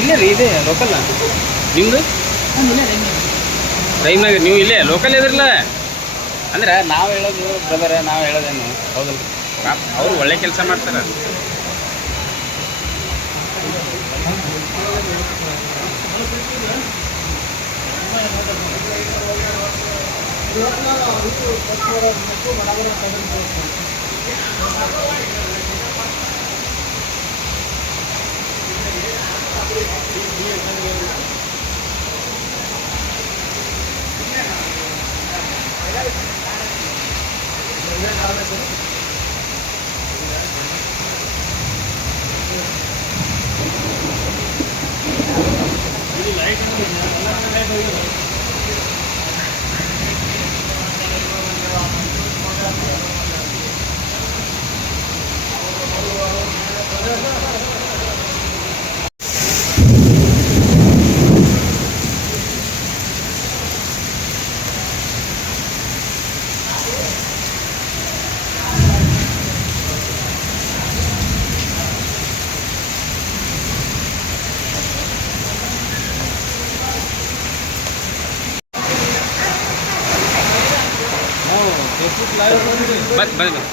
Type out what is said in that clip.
ಇಲ್ಲೇ ರೀ, ಇದೆ ಲೋಕಲ್ ನಿಮ್ಮದು ರೈಮ್ನಾಗ ನೀವು ಇಲ್ಲೇ ಲೋಕಲ್ ಇದ್ರಲ್ಲ? ಅಂದ್ರೆ ನಾವು ಹೇಳೋದು ಬ್ರದರ್ ನಾವು ಹೇಳೋದೇನು? ಹೌದಲ್ಲ ಅವ್ರು ಒಳ್ಳೆ ಕೆಲಸ ಮಾಡ್ತಾರೆ. રિઝલ્ટ આવે છે. Light light C'est tout.